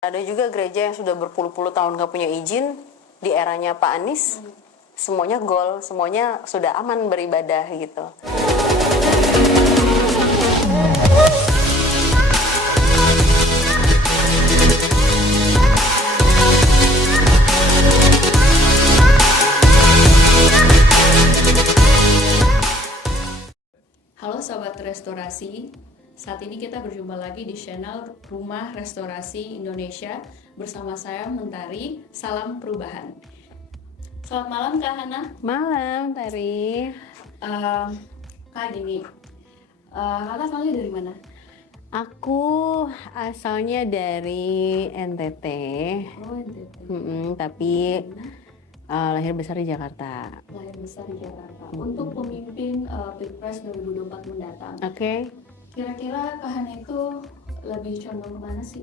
Ada juga gereja yang sudah berpuluh-puluh tahun nggak punya izin di eranya Pak Anies, semuanya gol, semuanya sudah aman beribadah gitu. Halo Sobat Restorasi, saat ini kita berjumpa lagi di channel Rumah Restorasi Indonesia bersama saya Mentari, salam perubahan. Selamat malam Kak Hana. Malam, Tari. Kak gini, Kakak asalnya dari mana? Aku asalnya dari NTT, Oh, NTT. tapi lahir besar di Jakarta. Lahir besar di Jakarta. Untuk pemimpin Pilpres 2024 mendatang, Oke. kira-kira Kak Hana itu lebih condong kemana sih?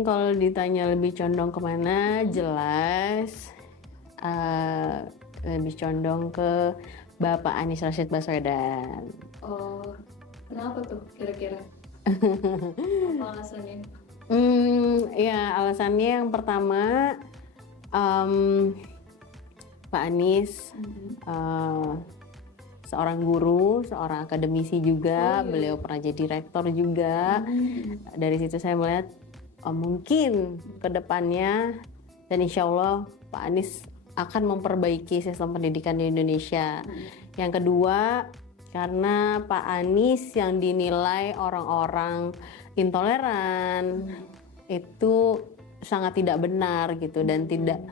Kalau ditanya lebih condong kemana, jelas lebih condong ke Bapak Anies Rashid Baswedan. Oh, kenapa tuh kira-kira? Apa alasannya? Ya alasannya yang pertama, Pak Anies seorang guru, seorang akademisi juga, beliau pernah jadi rektor juga. Dari situ saya melihat mungkin ke depannya dan insya Allah Pak Anies akan memperbaiki sistem pendidikan di Indonesia. Yang kedua, karena Pak Anies yang dinilai orang-orang intoleran itu sangat tidak benar gitu, dan tidak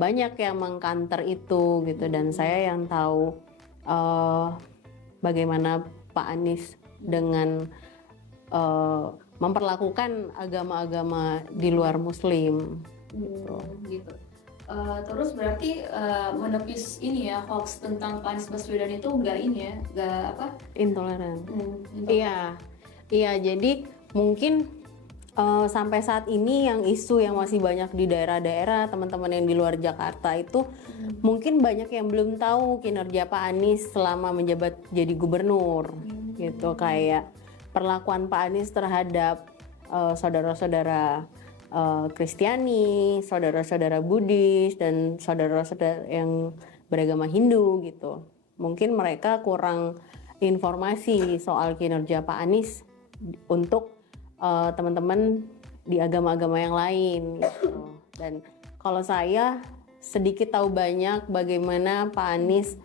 banyak yang mengkanter itu gitu, dan saya yang tahu bagaimana Pak Anies dengan memperlakukan agama-agama di luar Muslim. Gitu. Terus berarti menepis ini ya, hoax tentang Pak Anies Baswedan itu enggak ini ya, enggak apa? Intoleran. Intoleran. Iya. Jadi mungkin sampai saat ini yang isu yang masih banyak di daerah-daerah, teman-teman yang di luar Jakarta itu mungkin banyak yang belum tahu kinerja Pak Anies selama menjabat jadi gubernur gitu, kayak perlakuan Pak Anies terhadap saudara-saudara Kristiani, saudara-saudara Buddhis, dan saudara-saudara yang beragama Hindu gitu. Mungkin mereka kurang informasi soal kinerja Pak Anies untuk teman-teman di agama-agama yang lain gitu. Dan kalau saya sedikit tahu banyak bagaimana Pak Anies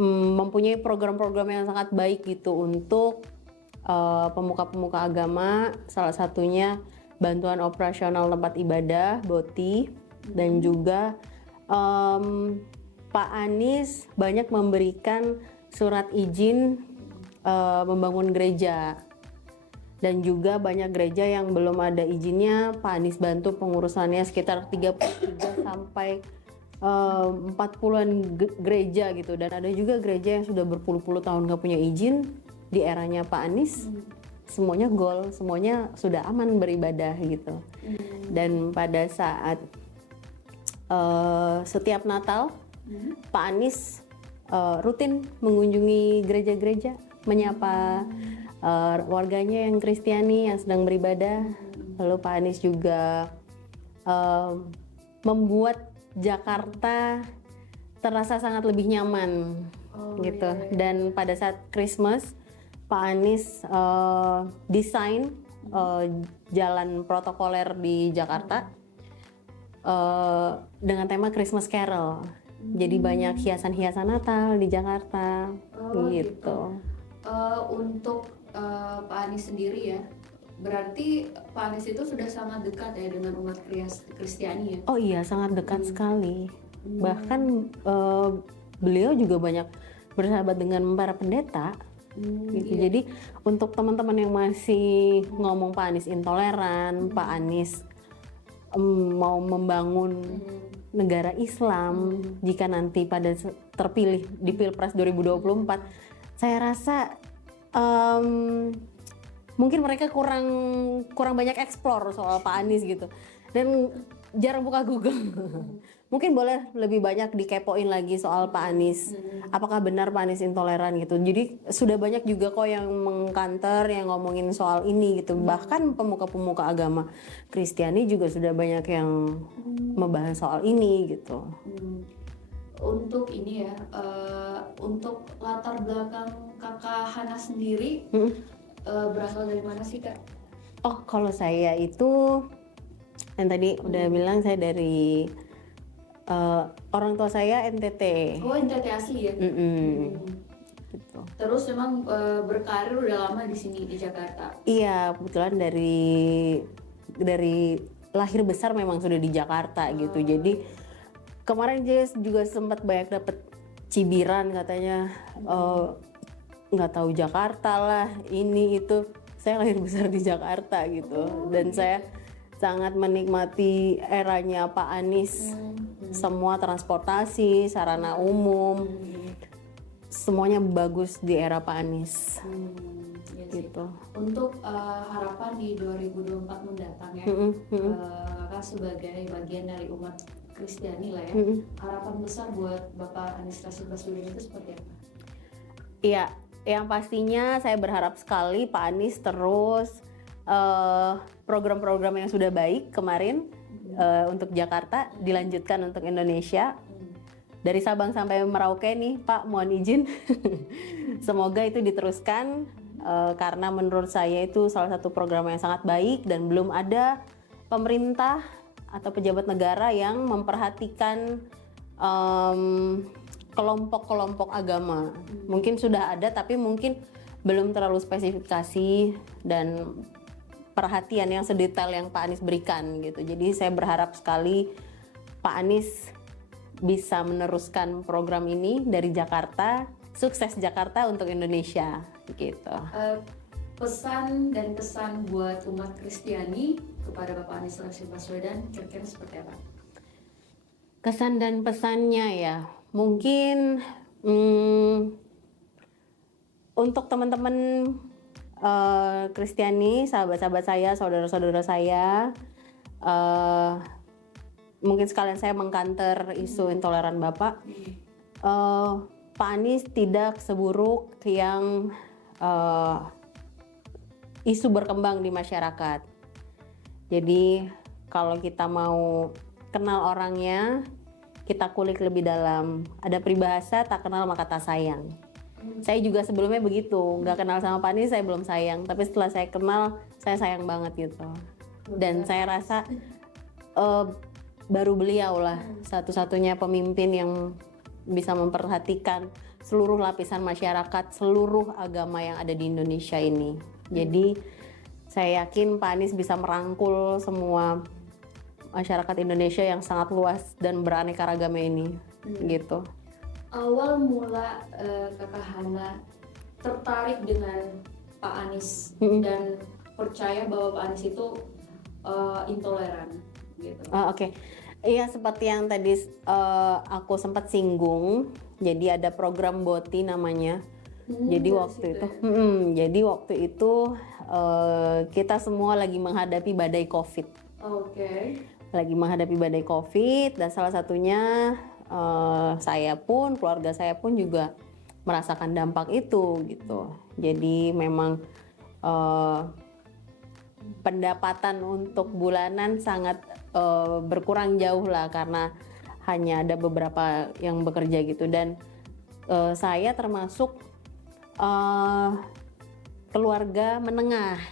mempunyai program-program yang sangat baik gitu untuk pemuka-pemuka agama, salah satunya bantuan operasional tempat ibadah BOTI, dan juga Pak Anies banyak memberikan surat izin membangun gereja, dan juga banyak gereja yang belum ada izinnya Pak Anies bantu pengurusannya, sekitar 33 sampai 40-an gereja gitu. Dan ada juga gereja yang sudah berpuluh-puluh tahun nggak punya izin di eranya Pak Anies, semuanya gol, semuanya sudah aman beribadah gitu. Dan pada saat setiap Natal Pak Anies rutin mengunjungi gereja-gereja, menyapa warganya yang Kristiani yang sedang beribadah. Lalu Pak Anies juga membuat Jakarta terasa sangat lebih nyaman gitu. Dan pada saat Christmas Pak Anies desain jalan protokoler di Jakarta dengan tema Christmas Carol. Jadi banyak hiasan-hiasan Natal di Jakarta gitu. Untuk Pak Anies sendiri ya, berarti Pak Anies itu sudah sangat dekat ya dengan umat Kristiani ya? Oh iya, sangat dekat sekali. Bahkan beliau juga banyak bersahabat dengan para pendeta gitu. Jadi untuk teman-teman yang masih ngomong Pak Anies intoleran, Pak Anies mau membangun negara Islam jika nanti pada terpilih di Pilpres 2024, saya rasa mungkin mereka kurang banyak eksplor soal Pak Anies gitu. Dan jarang buka Google. Mungkin boleh lebih banyak dikepoin lagi soal Pak Anies. Apakah benar Pak Anies intoleran gitu. Jadi sudah banyak juga kok yang mengkanter, yang ngomongin soal ini gitu. Bahkan pemuka-pemuka agama Kristiani juga sudah banyak yang membahas soal ini gitu. Untuk ini ya, untuk latar belakang Kakak Hana sendiri berasal dari mana sih, Kak? Oh, kalau saya itu yang tadi udah bilang, saya dari orang tua saya NTT. Oh, NTT asli ya? Gitu. Terus memang berkarir udah lama di sini di Jakarta? Iya, kebetulan dari lahir besar memang sudah di Jakarta gitu. Jadi kemarin juga sempat banyak dapet cibiran katanya, nggak tahu Jakarta lah, ini itu. Saya lahir besar di Jakarta gitu, dan saya sangat menikmati eranya Pak Anies. Semua transportasi, sarana umum, semuanya bagus di era Pak Anies. Iya sih. Gitu. Untuk harapan di 2024 mendatang ya, Kakak sebagai bagian dari umat Kristiani lah ya, harapan besar buat Bapak Anies Rashid Baswedan itu seperti apa? Iya, yang pastinya saya berharap sekali Pak Anies terus program-program yang sudah baik kemarin untuk Jakarta dilanjutkan untuk Indonesia. Dari Sabang sampai Merauke nih Pak, mohon izin. Semoga itu diteruskan karena menurut saya itu salah satu program yang sangat baik dan belum ada pemerintah atau pejabat negara yang memperhatikan kelompok-kelompok agama. Mungkin sudah ada tapi mungkin belum terlalu spesifikasi dan perhatian yang sedetail yang Pak Anies berikan gitu. Jadi saya berharap sekali Pak Anies bisa meneruskan program ini dari Jakarta. Sukses Jakarta untuk Indonesia gitu. Pesan dan kesan buat umat Kristiani kepada Bapak Anies Rashid Baswedan kira-kira seperti apa? Kesan dan pesannya ya, mungkin untuk teman-teman Kristiani, sahabat-sahabat saya, saudara-saudara saya, mungkin sekalian saya mengkanter isu intoleran Bapak. Pak Anies tidak seburuk yang isu berkembang di masyarakat. Jadi kalau kita mau kenal orangnya, kita kulik lebih dalam. Ada peribahasa, tak kenal maka tak sayang. Saya juga sebelumnya begitu, nggak kenal sama Pak Anies saya belum sayang, tapi setelah saya kenal saya sayang banget gitu. Dan saya rasa baru beliau lah satu-satunya pemimpin yang bisa memperhatikan seluruh lapisan masyarakat, seluruh agama yang ada di Indonesia ini. Jadi saya yakin Pak Anies bisa merangkul semua masyarakat Indonesia yang sangat luas dan beraneka ragam ini gitu. Awal mula Kakak Hana tertarik dengan Pak Anies dan percaya bahwa Pak Anies itu intoleran gitu. Oke. Iya, seperti yang tadi aku sempat singgung. Jadi ada program BOTI namanya. Jadi waktu itu kita semua lagi menghadapi badai COVID. Oke. Lagi menghadapi badai COVID, dan salah satunya saya pun, keluarga saya pun juga merasakan dampak itu gitu. Jadi memang pendapatan untuk bulanan sangat berkurang jauh lah karena hanya ada beberapa yang bekerja gitu, dan saya termasuk keluarga menengah,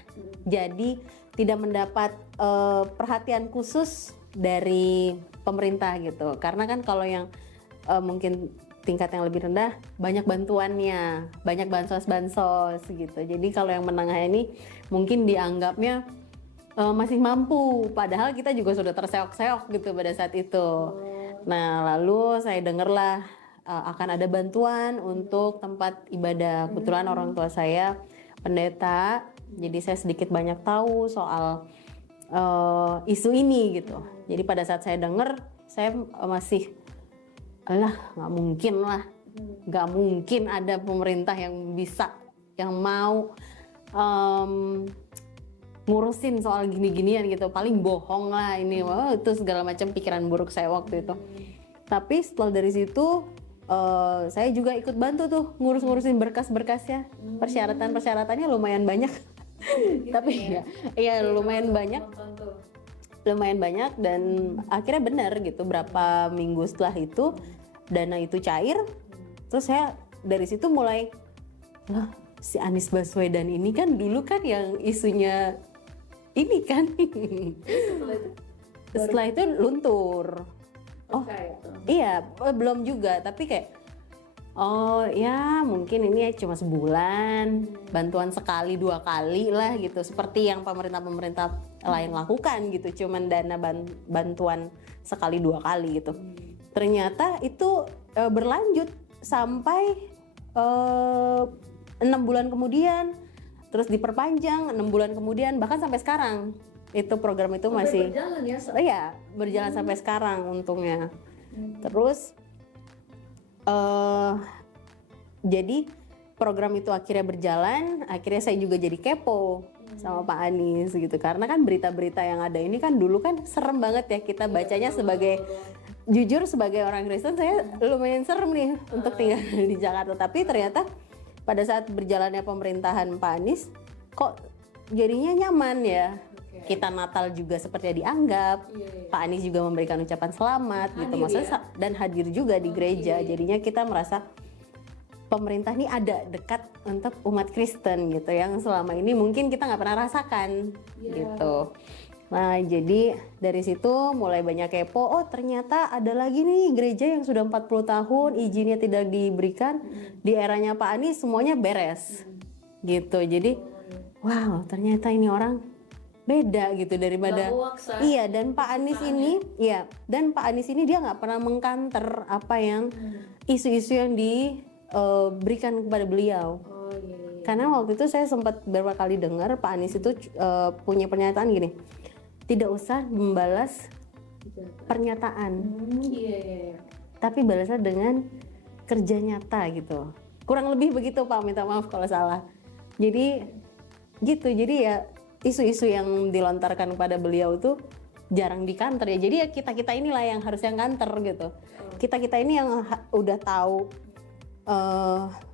jadi tidak mendapat perhatian khusus dari pemerintah gitu. Karena kan kalau yang mungkin tingkat yang lebih rendah banyak bantuannya, banyak bansos gitu. Jadi kalau yang menengah ini mungkin dianggapnya masih mampu, padahal kita juga sudah terseok-seok gitu pada saat itu. Nah, lalu saya dengarlah akan ada bantuan untuk tempat ibadah. Kebetulan orang tua saya pendeta, jadi saya sedikit banyak tahu soal isu ini gitu. Jadi pada saat saya dengar, saya masih nggak mungkin lah, nggak mungkin ada pemerintah yang bisa, yang mau ngurusin soal gini-ginian gitu, paling bohong lah ini, itu segala macam pikiran buruk saya waktu itu. Tapi setelah dari situ saya juga ikut bantu tuh ngurus-ngurusin berkas-berkasnya, persyaratan-persyaratannya lumayan banyak. Tapi ya lumayan banyak. Lumayan banyak dan akhirnya benar gitu, berapa minggu setelah itu dana itu cair, terus saya dari situ mulai, wah, si Anies Baswedan ini kan dulu kan yang isunya ini kan. Setelah itu luntur. Oh iya, belum juga, tapi kayak oh ya mungkin ini cuma sebulan, bantuan sekali 2 kali lah gitu, seperti yang pemerintah lain lakukan gitu, cuman dana bantuan sekali 2 kali gitu. Ternyata itu berlanjut sampai 6 bulan kemudian, terus diperpanjang 6 bulan kemudian, bahkan sampai sekarang itu program itu masih berjalan ya? Iya, berjalan sampai sekarang untungnya. Terus jadi program itu akhirnya berjalan, akhirnya saya juga jadi kepo sama Pak Anies gitu, karena kan berita-berita yang ada ini kan dulu kan serem banget ya, kita bacanya sebagai jujur sebagai orang Kristen saya lumayan serem nih untuk tinggal di Jakarta. Tapi ternyata pada saat berjalannya pemerintahan Pak Anies kok jadinya nyaman ya. Kita Natal juga sepertinya dianggap, Pak Anies juga memberikan ucapan selamat gitu, maksudnya dan hadir juga di gereja. Jadinya kita merasa pemerintah ini ada dekat untuk umat Kristen gitu, yang selama ini mungkin kita nggak pernah rasakan gitu. Nah jadi dari situ mulai banyak kepo, oh ternyata ada lagi nih gereja yang sudah 40 tahun izinnya tidak diberikan, di eranya Pak Anies semuanya beres gitu. Jadi wow, ternyata ini orang beda gitu daripada iya. Dan Pak Anies ini dan Pak Anies ini dia nggak pernah mengkanter apa yang isu-isu yang diberikan kepada beliau. Karena waktu itu saya sempat beberapa kali dengar Pak Anies itu punya pernyataan gini, tidak usah membalas pernyataan, tapi balasnya dengan kerja nyata gitu, kurang lebih begitu Pak, minta maaf kalau salah. Jadi gitu, jadi ya isu-isu yang dilontarkan kepada beliau tuh jarang dikanter ya. Jadi ya kita inilah yang harus yang kanter gitu. Kita ini yang udah tahu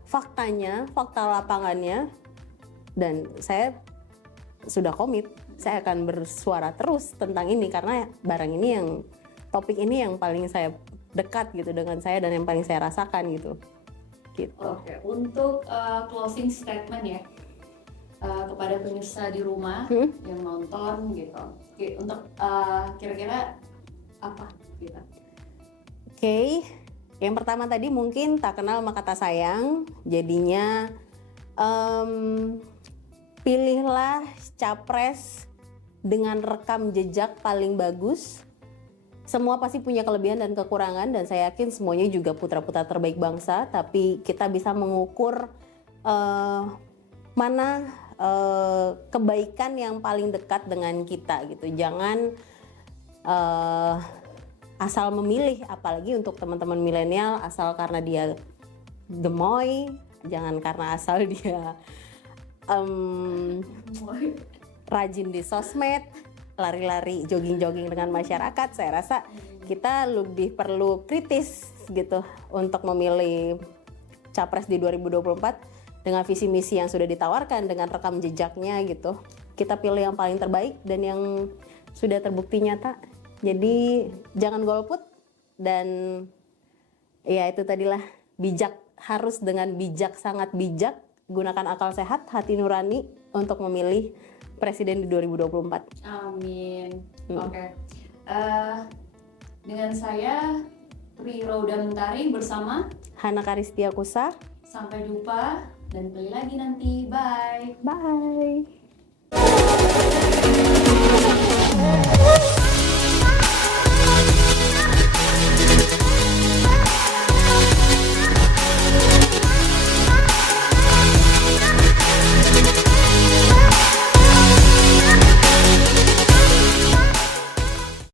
faktanya, fakta lapangannya, dan saya sudah komit, saya akan bersuara terus tentang ini karena barang ini yang topik ini yang paling saya dekat gitu dengan saya dan yang paling saya rasakan gitu. Oke, untuk closing statement ya. Kepada pemirsa di rumah yang nonton gitu, untuk kira-kira apa gitu? Oke, yang pertama tadi mungkin tak kenal maka kata sayang, jadinya pilihlah capres dengan rekam jejak paling bagus. Semua pasti punya kelebihan dan kekurangan, dan saya yakin semuanya juga putra-putra terbaik bangsa, tapi kita bisa mengukur mana kebaikan yang paling dekat dengan kita gitu. Jangan asal memilih, apalagi untuk teman-teman milenial, asal karena dia gemoy, jangan karena asal dia rajin di sosmed, lari-lari, jogging-jogging dengan masyarakat. Saya rasa kita lebih perlu kritis gitu untuk memilih capres di 2024 dengan visi misi yang sudah ditawarkan, dengan rekam jejaknya gitu. Kita pilih yang paling terbaik dan yang sudah terbukti nyata. Jadi jangan golput, dan ya itu tadilah, bijak, harus dengan bijak, sangat bijak, gunakan akal sehat, hati nurani untuk memilih presiden di 2024. Amin. Oke. Dengan saya Tri Rauda Mentari bersama Hana Karistia Kusa. Sampai jumpa dan balik lagi nanti. Bye. Bye.